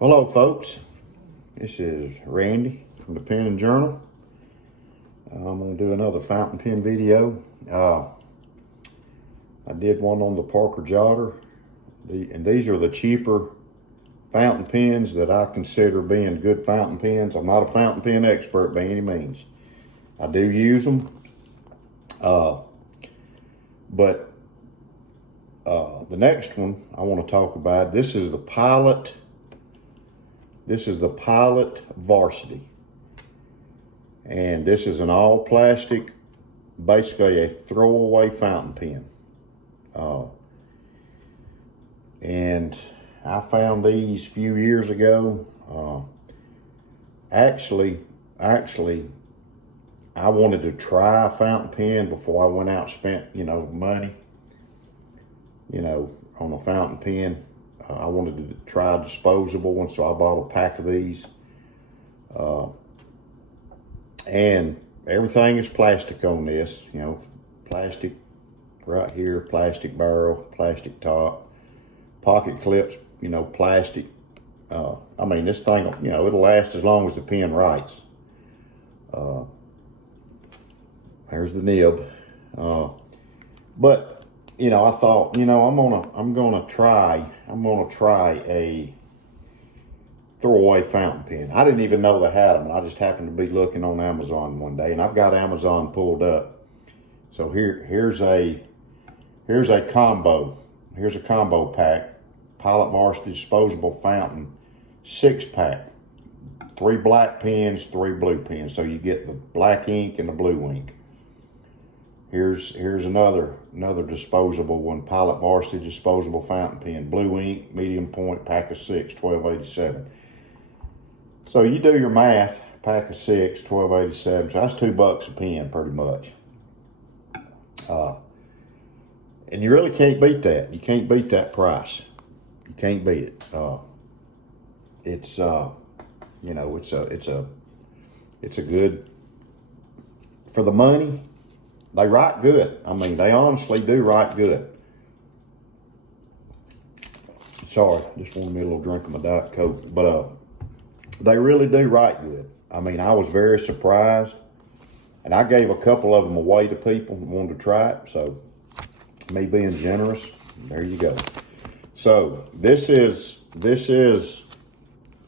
Hello folks, this is Randy from the Pen and Journal. I'm going to do another fountain pen video. I did one on the Parker Jotter, and these are the cheaper fountain pens that I consider being good fountain pens. I'm not a fountain pen expert by any means. I do use them, but the next one I want to talk about, this is the Pilot Varsity. And this is an all plastic, basically a throwaway fountain pen. And I found these a few years ago. Actually, I wanted to try a fountain pen before I went out and spent, money, on a fountain pen. I wanted to try a disposable one, so I bought a pack of these. And everything is plastic on this, plastic right here, plastic barrel, plastic top, pocket clips, plastic. I mean, this thing, it'll last as long as the pen writes. There's the nib. But I thought, I'm gonna try a throwaway fountain pen. I didn't even know they had them. I just happened to be looking on Amazon one day, and I've got Amazon pulled up. So here's a combo. Here's a combo pack. Pilot Varsity Disposable Fountain 6-pack. 3 black pens, 3 blue pens. So you get the black ink and the blue ink. Here's another disposable one, Pilot Varsity Disposable Fountain Pen, blue ink, medium point, pack of 6, $12.87. So you do your math, pack of 6, $12.87. So that's $2 a pen, pretty much. And you really can't beat that. You can't beat that price. You can't beat it. It's a good, for the money. They write good. I mean, they honestly do write good. Sorry, just wanted me a little drink of my Diet Coke. But they really do write good. I mean, I was very surprised. And I gave a couple of them away to people who wanted to try it. So, me being generous, there you go. So, this is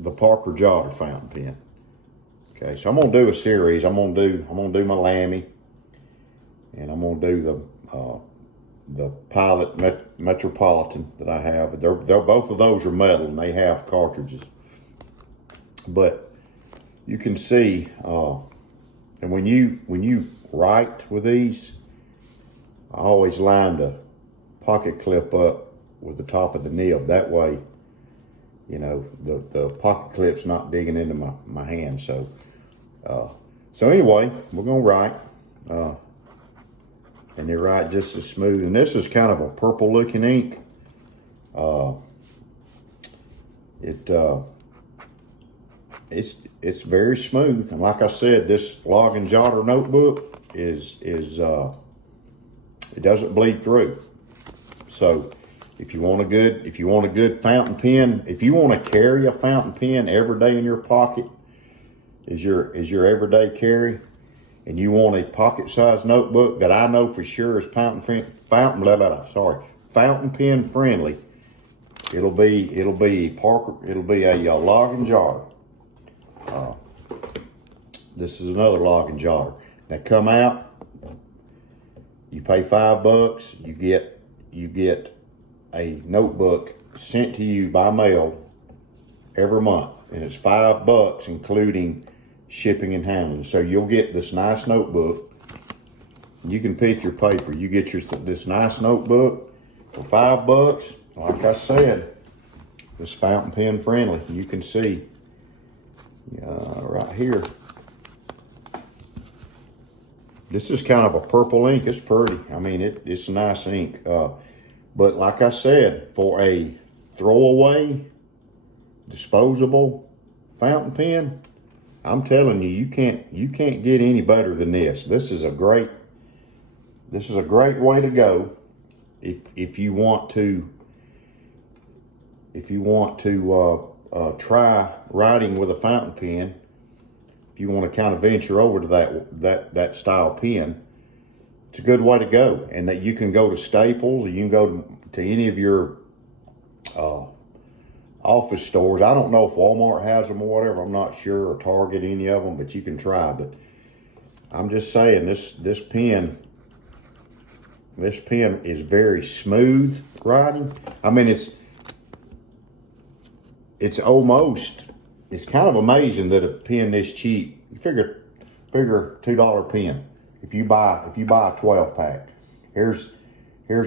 the Parker Jotter fountain pen. Okay, so I'm gonna do a series. I'm gonna do my Lamy. And I'm gonna do the Pilot Metropolitan that I have. They're both of those are metal and they have cartridges. But you can see, and when you write with these, I always line the pocket clip up with the top of the nib. That way, the pocket clip's not digging into my hand. So anyway, we're gonna write. And they write just as smooth. And this is kind of a purple looking ink. It's very smooth. And like I said, this Log and Jotter notebook is it doesn't bleed through. So if you want a good fountain pen, if you want to carry a fountain pen every day in your pocket, is your everyday carry, and you want a pocket-sized notebook that I know for sure is fountain pen friendly, it'll be Parker. It'll be a Log and Jotter. This is another Log and Jotter. Now come out. You pay $5. You get a notebook sent to you by mail every month, and it's $5 including shipping and handling. So you'll get this nice notebook. You can pick your paper. You get this nice notebook for $5. Like I said, this fountain pen friendly. You can see right here. This is kind of a purple ink. It's pretty. I mean, it's nice ink. But like I said, for a throwaway disposable fountain pen, I'm telling you, you can't get any better than this. This is a great way to go if you want to try writing with a fountain pen, if you want to kind of venture over to that style pen, it's a good way to go. And that you can go to Staples, or you can go to any of your office stores. I don't know if Walmart has them or whatever. I'm not sure, or Target, any of them, but you can try. But I'm just saying, this pen is very smooth writing. I mean, it's kind of amazing that a pen this cheap. You figure $2 pen. If you buy a 12-pack. Here's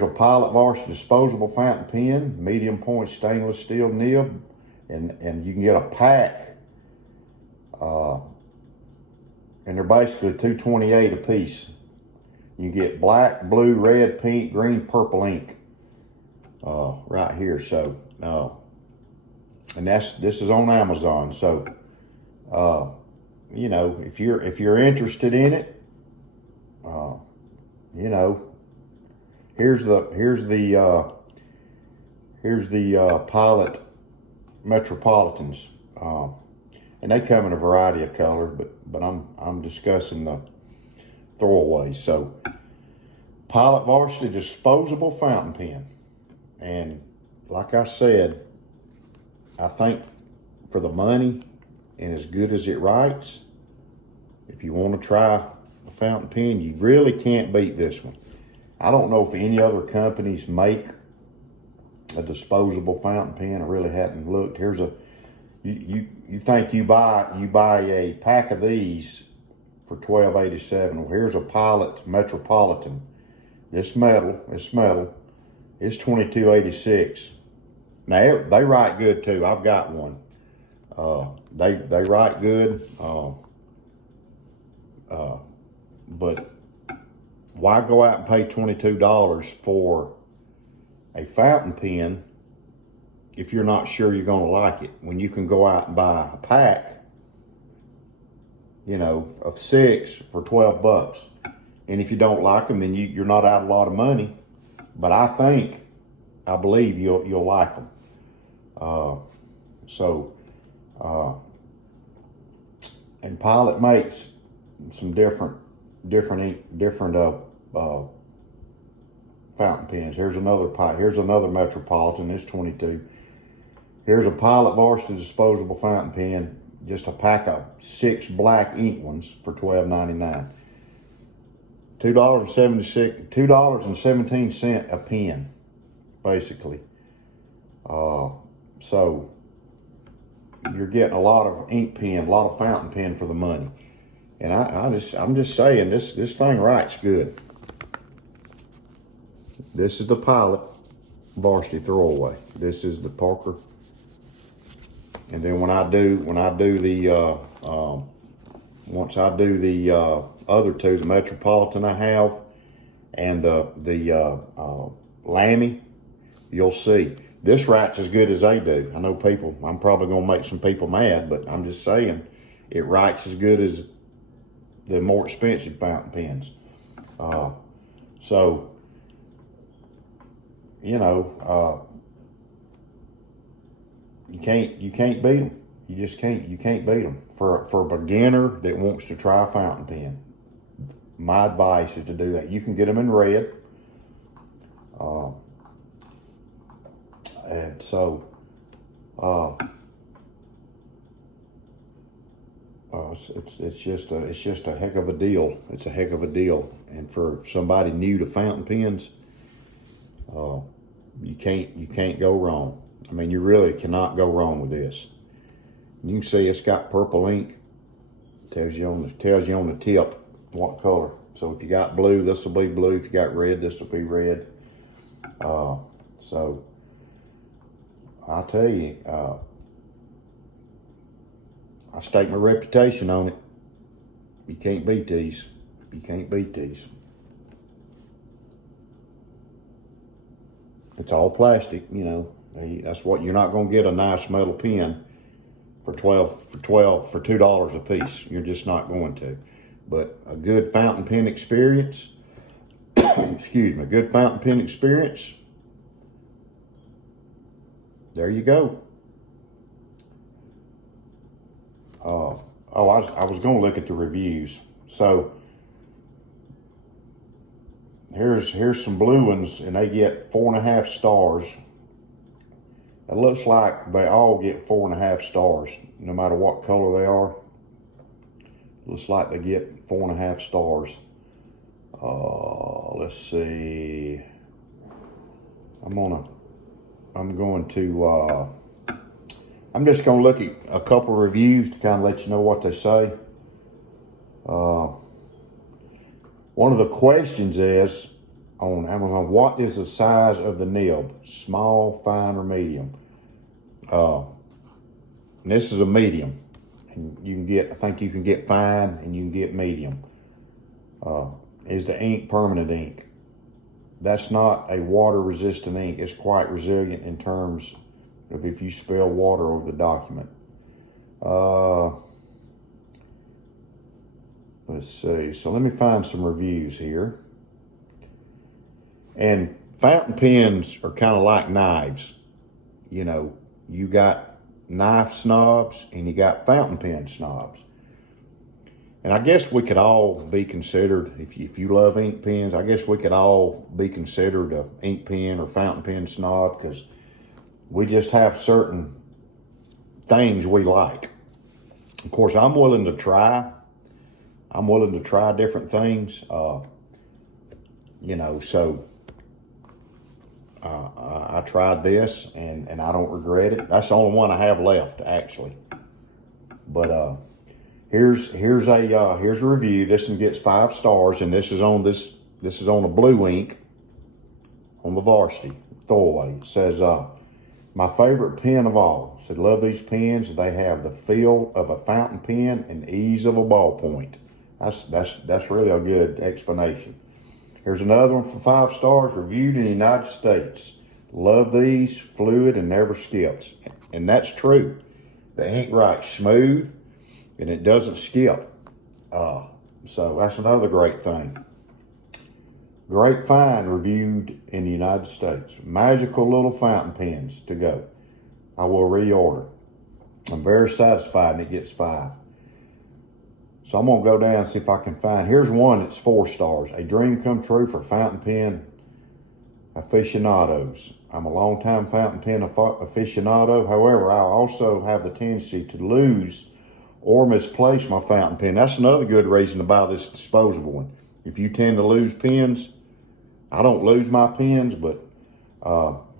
a Pilot Varsity disposable fountain pen, medium point stainless steel nib, and you can get a pack, and they're basically $2.28 a piece. You get black, blue, red, pink, green, purple ink right here. So, and this is on Amazon. So, you know, if you're interested in it, you know, here's the Pilot Metropolitans, and they come in a variety of colors, but I'm discussing the throwaways. So, Pilot Varsity disposable fountain pen, and like I said, I think for the money and as good as it writes, if you want to try a fountain pen, you really can't beat this one. I don't know if any other companies make a disposable fountain pen. I really hadn't looked. Here's a you think you buy a pack of these for $12.87. Well, here's a Pilot Metropolitan. This metal is $22.86. Now they write good too. I've got one. They write good. But why go out and pay $22 for a fountain pen if you're not sure you're going to like it, when you can go out and buy a pack, you know, of 6 for $12? And if you don't like them, then you're not out a lot of money. But I believe you'll like them. And Pilot makes some different fountain pens. Here's another Metropolitan. It's 22. Here's a Pilot Varsity disposable fountain pen. Just a pack of 6 black ink ones for $12.99. $2.17 a pen, basically. So you're getting a lot of ink pen, a lot of fountain pen for the money. And I'm just saying, this thing writes good. This is the Pilot Varsity throwaway. This is the Parker. And then once I do the other two, the Metropolitan I have, and the Lamy, you'll see. This writes as good as they do. I know I'm probably going to make some people mad, but I'm just saying, it writes as good as the more expensive fountain pens. So, you know, you can't beat them. You just can't beat them. For a beginner that wants to try a fountain pen, my advice is to do that. You can get them in red. And so, it's just a heck of a deal. It's a heck of a deal. And for somebody new to fountain pens, you can't go wrong. I mean, you really cannot go wrong with this. You can see it's got purple ink. Tells you on the tip what color. So if you got blue, this will be blue. If you got red, this will be red. So I tell you, I stake my reputation on it. You can't beat these. You can't beat these. It's all plastic, you know. That's what you're not going to get a nice metal pen for $2 a piece. You're just not going to. But a good fountain pen experience, excuse me, a good fountain pen experience, there you go. I was going to look at the reviews. So here's some blue ones, and they get 4.5 stars. It looks like they all get 4.5 stars, no matter what color they are. Looks like they get 4.5 stars. Let's see. I'm just gonna look at a couple of reviews to kind of let you know what they say. One of the questions is on Amazon, what is the size of the nib? Small, fine, or medium? And this is a medium. And you can get, I think you can get fine and you can get medium. Is the ink permanent ink? That's not a water resistant ink. It's quite resilient in terms of if you spill water over the document. Let's see. So let me find some reviews here. And fountain pens are kind of like knives. You know, you got knife snobs and you got fountain pen snobs. And I guess we could all be considered, if you love ink pens, I guess we could all be considered a ink pen or fountain pen snob, because we just have certain things we like. Of course, I'm willing to try. I'm willing to try different things. You know, so I tried this and I don't regret it. That's the only one I have left, actually. But here's a review. This one gets 5 stars, and this is on a blue ink on the Varsity throwaway. It says, my favorite pen of all. Said, love these pens. They have the feel of a fountain pen and ease of a ballpoint. That's really a good explanation. Here's another one for 5 stars, reviewed in the United States. Love these, fluid and never skips. And that's true. The ink writes smooth and it doesn't skip. So that's another great thing. Great find, reviewed in the United States. Magical little fountain pens to go. I will reorder. I'm very satisfied, and it gets 5. So I'm gonna go down and see if I can find. Here's one that's 4 stars. A dream come true for fountain pen aficionados. I'm a longtime fountain pen aficionado. However, I also have the tendency to lose or misplace my fountain pen. That's another good reason to buy this disposable one. If you tend to lose pens, I don't lose my pens, but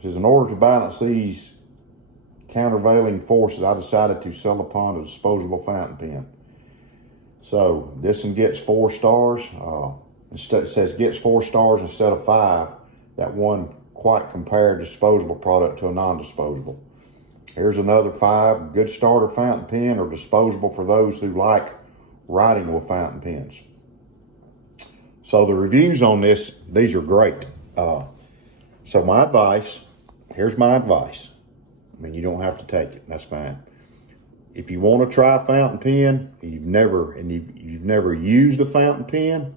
says in order to balance these countervailing forces, I decided to sell upon a disposable fountain pen. So this one gets 4 stars. Instead, it says gets 4 stars instead of 5. That one quite compared disposable product to a non-disposable. Here's another 5. Good starter fountain pen or disposable for those who like writing with fountain pens. So the reviews on this, these are great. So my advice, here's my advice. I mean, you don't have to take it. That's fine. If you want to try a fountain pen, you've never used a fountain pen,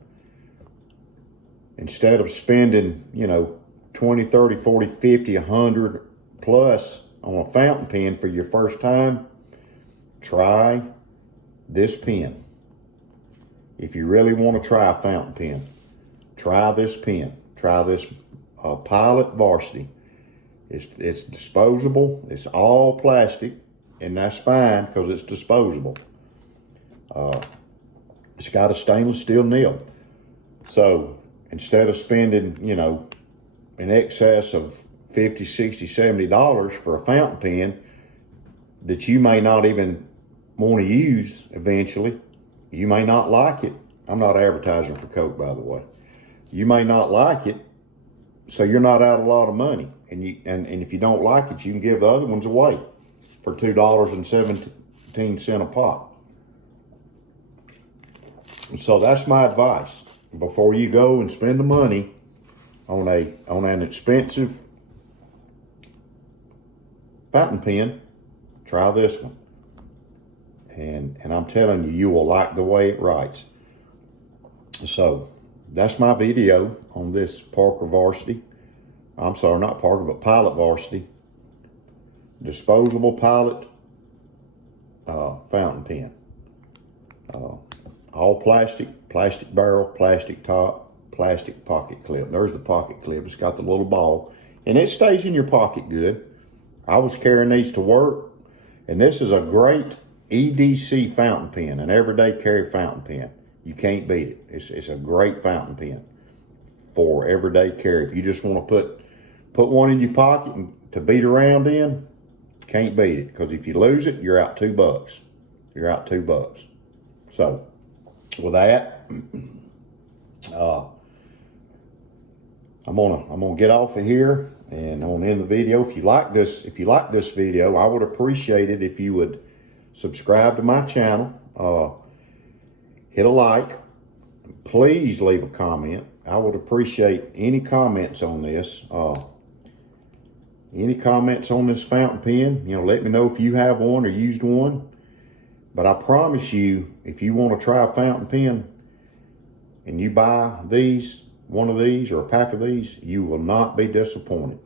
instead of spending, you know, 20, 30, 40, 50, 100 plus on a fountain pen for your first time, try this pen. If you really want to try a fountain pen, try this pen. Try this Pilot Varsity. It's disposable. It's all plastic, and that's fine because it's disposable. It's got a stainless steel nib. So instead of spending, you know, in excess of $50, $60, $70 for a fountain pen that you may not even want to use eventually, you may not like it. I'm not advertising for Coke, by the way. You may not like it, so you're not out a lot of money. And if you don't like it, you can give the other ones away for $2.17 a pop. And so that's my advice. Before you go and spend the money on an expensive fountain pen, try this one. And I'm telling you, you will like the way it writes. So that's my video on this Parker Varsity. I'm sorry, not Parker, but Pilot Varsity. Disposable Pilot fountain pen. All plastic, plastic barrel, plastic top, plastic pocket clip. There's the pocket clip. It's got the little ball, and it stays in your pocket good. I was carrying these to work, and this is a great EDC fountain pen, an everyday carry fountain pen. You can't beat it. It's a great fountain pen for everyday carry. If you just want to put one in your pocket and to beat around in, can't beat it, because if you lose it, you're out $2. You're out $2. So with that, I'm gonna get off of here and I'm gonna end the video. If you like this video, I would appreciate it if you would subscribe to my channel, hit a like, please leave a comment. I would appreciate any comments on this. Any comments on this fountain pen, let me know if you have one or used one. But I promise you, if you want to try a fountain pen and you buy one of these or a pack of these, you will not be disappointed.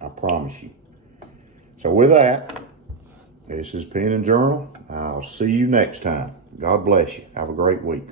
I promise you. So with that, this is Pen and Journal. I'll see you next time. God bless you. Have a great week.